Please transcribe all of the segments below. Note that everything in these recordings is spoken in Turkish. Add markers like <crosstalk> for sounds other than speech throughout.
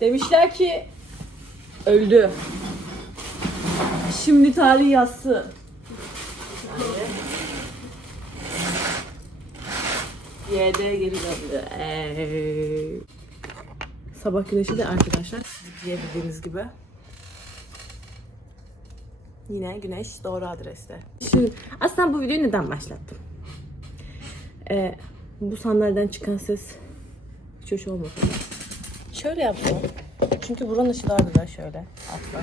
Demişler ki öldü. Şimdi tarih yazsın. YD geri döndü. Eee. Sabah güneşi de arkadaşlar diyebildiğiniz gibi. Yine güneş doğru adreste. Şimdi aslında bu videoyu neden başlattım? Ee, bu sandalden çıkan ses hiç hoş olmadı. Şöyle yaptım. Çünkü buranın ışığı daha güzel şöyle. Atla.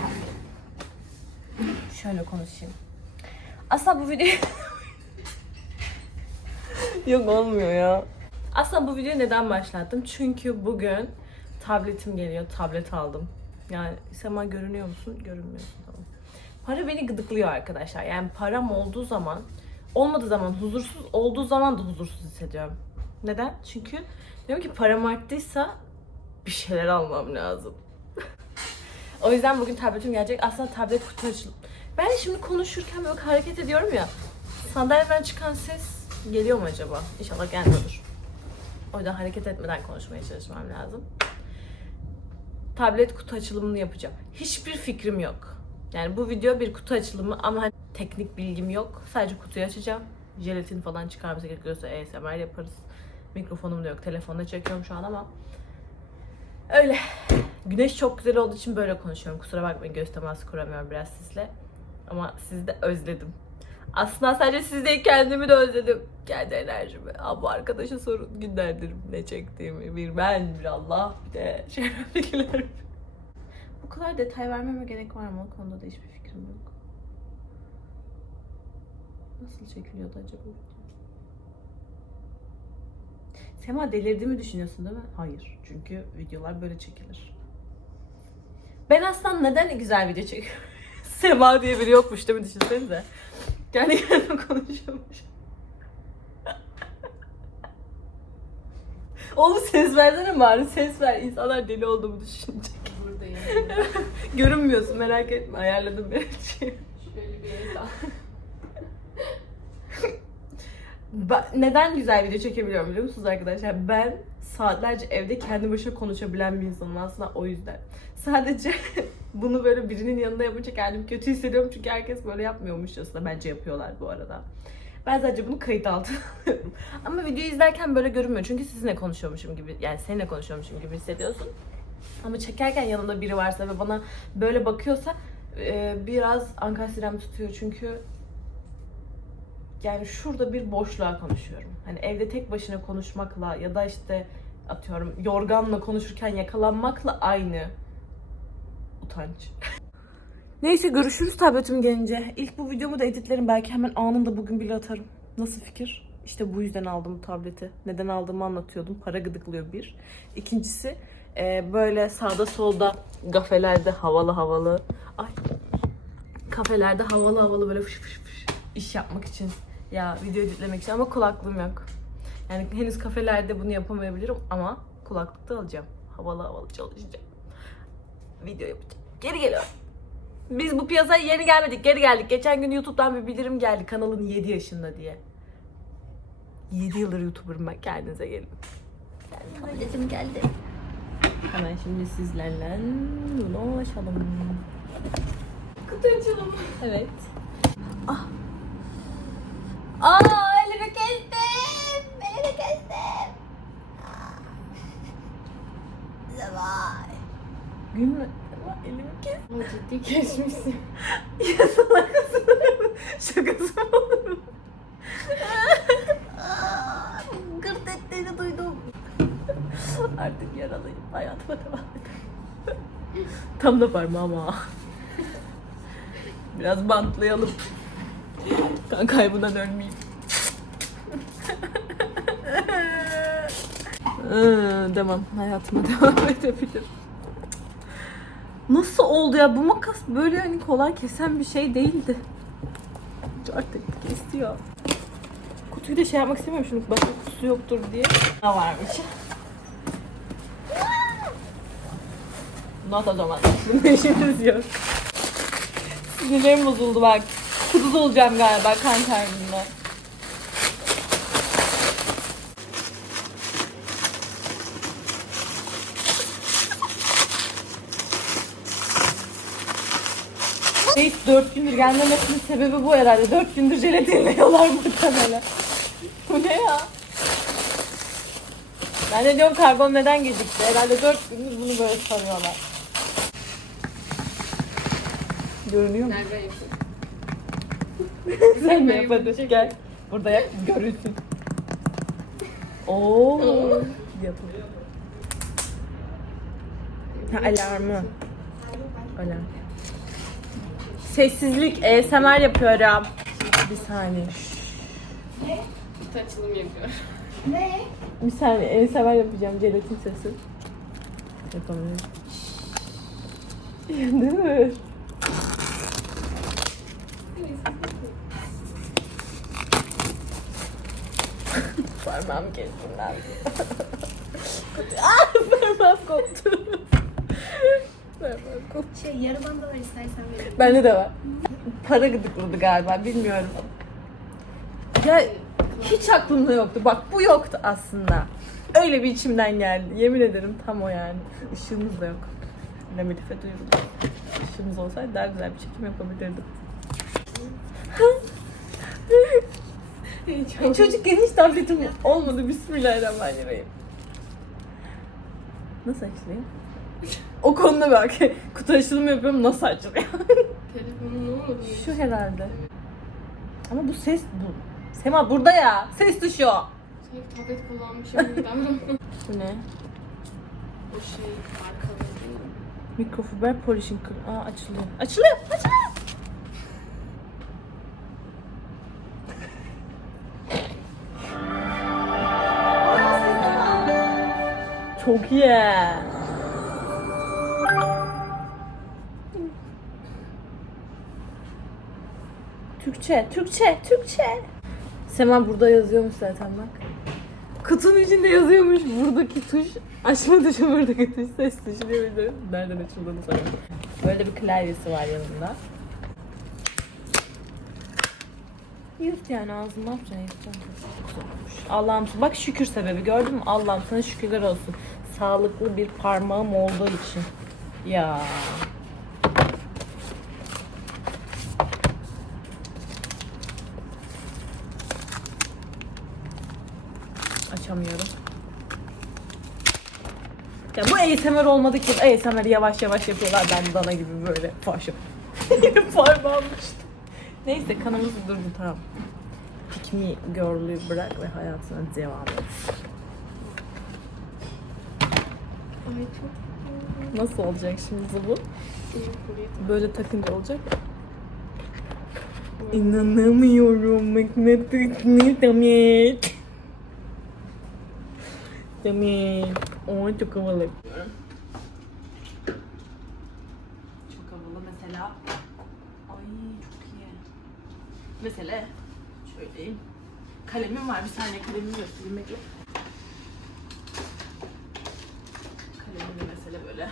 Şöyle konuşayım. Aslında bu video... <laughs> Yok olmuyor ya. Aslında bu videoyu neden başlattım? Çünkü bugün tabletim geliyor. Tablet aldım. Yani Sema görünüyor musun? Görünmüyorsun tamam. Para beni gıdıklıyor arkadaşlar. Yani param olduğu zaman, olmadığı zaman huzursuz, olduğu zaman da huzursuz hissediyorum. Neden? Çünkü diyorum ki param arttıysa bir şeyler almam lazım. o yüzden bugün tabletim gelecek. Aslında tablet kutu açılım. Ben şimdi konuşurken böyle hareket ediyorum ya. Sandalyeden çıkan ses geliyor mu acaba? İnşallah gelmiyordur. O yüzden hareket etmeden konuşmaya çalışmam lazım. Tablet kutu açılımını yapacağım. Hiçbir fikrim yok. Yani bu video bir kutu açılımı ama hani teknik bilgim yok. Sadece kutuyu açacağım. Jelatin falan çıkarması gerekiyorsa ASMR yaparız. Mikrofonum da yok. Telefonda çekiyorum şu an ama öyle. Güneş çok güzel olduğu için böyle konuşuyorum. Kusura bakmayın göz teması kuramıyorum biraz sizle. Ama sizi de özledim. Aslında sadece siz değil kendimi de özledim. Kendi enerjimi. Ama arkadaşa sorun günlerdir ne çektiğimi. Bir ben, bir Allah, bir de <laughs> çevremdekiler. Bu kadar detay vermeme gerek var mı? O konuda da hiçbir fikrim yok. Nasıl çekiliyordu acaba? Sema delirdiğimi düşünüyorsun değil mi? Hayır. Çünkü videolar böyle çekilir. Ben aslında neden güzel video çekiyorum? <laughs> Sema diye biri yokmuş değil mi düşünsenize. Kendi kendime konuşuyormuş. <laughs> Oğlum ses versene bari ses ver. İnsanlar deli olduğumu düşünecek. Buradayım. <laughs> Görünmüyorsun merak etme ayarladım ben her şeyi. Şöyle bir el al. Ben- neden güzel video çekebiliyorum biliyor musunuz arkadaşlar? Ben saatlerce evde kendi başına konuşabilen bir insanım aslında o yüzden. Sadece <laughs> bunu böyle birinin yanında yapınca kendimi kötü hissediyorum çünkü herkes böyle yapmıyormuş aslında. Bence yapıyorlar bu arada. Ben sadece bunu kayıt altına <laughs> alıyorum. Ama videoyu izlerken böyle görünmüyor. Çünkü sizinle konuşuyormuşum gibi, yani seninle konuşuyormuşum gibi hissediyorsun. Ama çekerken yanımda biri varsa ve bana böyle bakıyorsa e, biraz ankasirem tutuyor çünkü yani şurada bir boşluğa konuşuyorum. Hani evde tek başına konuşmakla ya da işte atıyorum yorganla konuşurken yakalanmakla aynı utanç. Neyse görüşürüz tabletim gelince. İlk bu videomu da editlerim. Belki hemen anında bugün bile atarım. Nasıl fikir? İşte bu yüzden aldım bu tableti. Neden aldığımı anlatıyordum. Para gıdıklıyor bir. İkincisi e, böyle sağda solda kafelerde havalı havalı. Ay. Kafelerde havalı havalı böyle fış fış fış iş yapmak için. Ya video editlemek için ama kulaklığım yok. Yani henüz kafelerde bunu yapamayabilirim ama kulaklıkta alacağım. Havalı havalı çalışacağım. Video yapacağım. Geri geliyorum. Biz bu piyasaya yeni gelmedik, geri geldik. Geçen gün YouTube'dan bir bildirim geldi kanalın 7 yaşında diye. 7 yıldır YouTuber'ım ben, kendinize gelin. Tabletim geldi. Hemen şimdi sizlerle bunu açalım. Kutu açalım. Evet. Ah. Aa elimi kestim. Elimi kestim. Vay. Gülme. Elimi kestim. Ama ciddi kesmişsin. Ya salakasın. Şakası mı olur mu? Gırt ettiğini duydum. Artık yaralıyım. Hayatıma devam edeyim. Tam da parmağım ha. Biraz bantlayalım. Kan kaybından ölmeyeyim. Ee, devam. Hayatıma <laughs> devam edebilirim. Nasıl oldu ya? Bu makas böyle hani kolay kesen bir şey değildi. Artık kesiyor. Kutuyu da şey yapmak istemiyorum şimdi başka kutusu yoktur diye. Ne varmış? Not o zaman. <laughs> Bunun işimiz yok. Sinirlerim bozuldu bak kuduz olacağım galiba kan kaybından. Şey, 4 gündür gelmemesinin sebebi bu herhalde. 4 gündür jelatinliyorlar muhtemelen. bu ne ya? Ben de diyorum karbon neden gecikti? Herhalde 4 gündür bunu böyle sarıyorlar. Görünüyor mu? Nerede? <laughs> Sen de yap hadi gel. Burada yap görünsün. Oo. Yapın. Ha, alarmı. Alarm. Sessizlik ASMR yapıyorum. Bir saniye. Kutu açılım yapıyor. Bir saniye ASMR yapacağım jelatin sesi. Yapamıyorum. <laughs> Değil mi? Parmağım kestim lan. ah parmağım koptu. parmağım koptu. Şey yarı banda var istersen vereyim. Bende de var. Para gıdıkladı galiba bilmiyorum. Ya hiç aklımda yoktu. Bak bu yoktu aslında. Öyle bir içimden geldi. Yemin ederim tam o yani. Işığımız da yok. Ne Melif'e duyurum. Işığımız olsaydı daha güzel bir çekim yapabilirdim. Çocukken hiç tabletim olmadı. Bismillahirrahmanirrahim. Nasıl açılıyor? O konuda bak. <laughs> Kutu açılımı yapıyorum. Nasıl açılıyor? Telefonun ne oldu? Şu herhalde. Ama bu ses bu. Sema burada ya. Ses tuşu o. Sanki tablet kullanmışım gibi. <laughs> Bu ne? O şey arkalı? Mikrofiber polishing kır. Aa açılıyor. Açılıyor. Açılıyor. Çok iyi. Türkçe, Türkçe, Türkçe. Sema burada yazıyormuş zaten bak. Kutunun içinde yazıyormuş buradaki tuş. Açma tuşu buradaki tuş. Ses tuşu diye bilirim. Nereden açıldığını söyleyeyim. Böyle bir klavyesi var yanında. Yırt yani ağzını yapacaksın yırtacaksın. Allah'ım bak şükür sebebi gördün mü? Allah'ım sana şükürler olsun. Sağlıklı bir parmağım olduğu için. Ya. Açamıyorum. Ya bu ASMR olmadı ki. ASMR'i yavaş yavaş yapıyorlar. Ben dana gibi böyle paşam. <laughs> Parmağım <laughs> işte. Neyse kanımız durdu tamam. Pick me girl'ü bırak ve hayatına devam et. Ay çok Nasıl olacak şimdi bu? Böyle takınca olacak. İnanamıyorum. Mıknatıs ne demek? Demek. O çok havalı. Çok havalı mesela. Ay çok iyi. Mesela şöyle kalemim var. Bir saniye kalemimi göstereyim bekle. Kalemim de mesela böyle.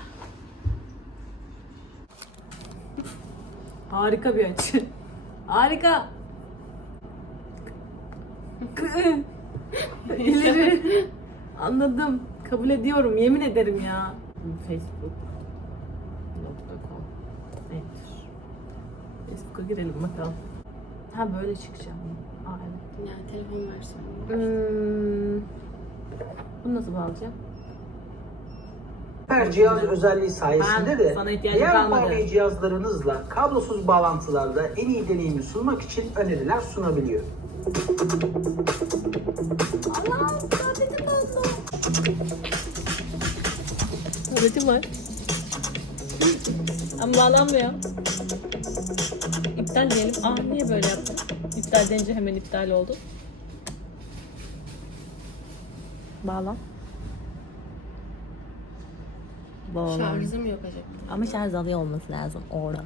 Harika bir açı. Harika. İleri. Anladım. Kabul ediyorum. Yemin ederim ya. Facebook. .com. Evet. Facebook'a girelim bakalım. Ha böyle çıkacağım. Aa evet. Yani telefon versin. Hmm. Bunu nasıl bağlayacağım? Her cihaz özelliği sayesinde de sana ihtiyacım diğer kalmadı. Huawei cihazlarınızla kablosuz bağlantılarda en iyi deneyimi sunmak için öneriler sunabiliyor. Allah'ım tabletim oldu. Tabletim var. Ama bağlanmıyor. İptal diyelim. Aa niye böyle yaptın? İptal deyince hemen iptal oldu. Bağlan. Bağlan. Şarjım yok acaba. Ama şarj alıyor olması lazım orada.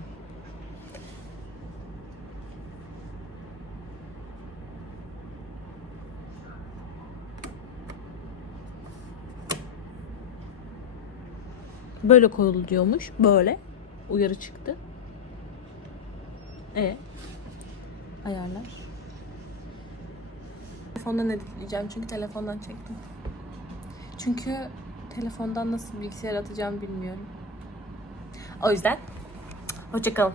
Böyle koyuluyormuş. Böyle. Uyarı çıktı. E ayarlar. Telefondan editleyeceğim çünkü telefondan çektim. Çünkü telefondan nasıl bilgisayar atacağım bilmiyorum. O yüzden hoşçakalın.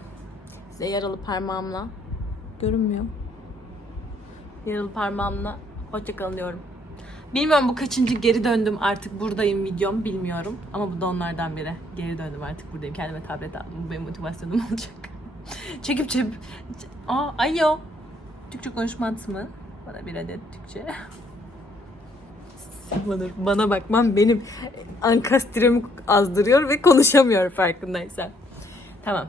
Size yaralı parmağımla görünmüyor. Yaralı parmağımla hoşçakalın diyorum. Bilmiyorum bu kaçıncı geri döndüm artık buradayım videom bilmiyorum. Ama bu da onlardan biri. Geri döndüm artık buradayım. Kendime tablet aldım. Bu benim motivasyonum <laughs> olacak. Çekip çekip. Aa alo. Türkçe konuşmaz mı? Bana bir adet Türkçe. bana, bana bakmam benim ankastremi azdırıyor ve konuşamıyor farkındaysan. Tamam.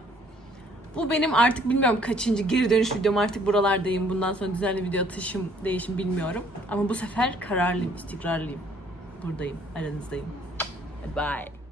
Bu benim artık bilmiyorum kaçıncı geri dönüş videom artık buralardayım. Bundan sonra düzenli video atışım değişim bilmiyorum. Ama bu sefer kararlıyım, istikrarlıyım. Buradayım, aranızdayım. Bye.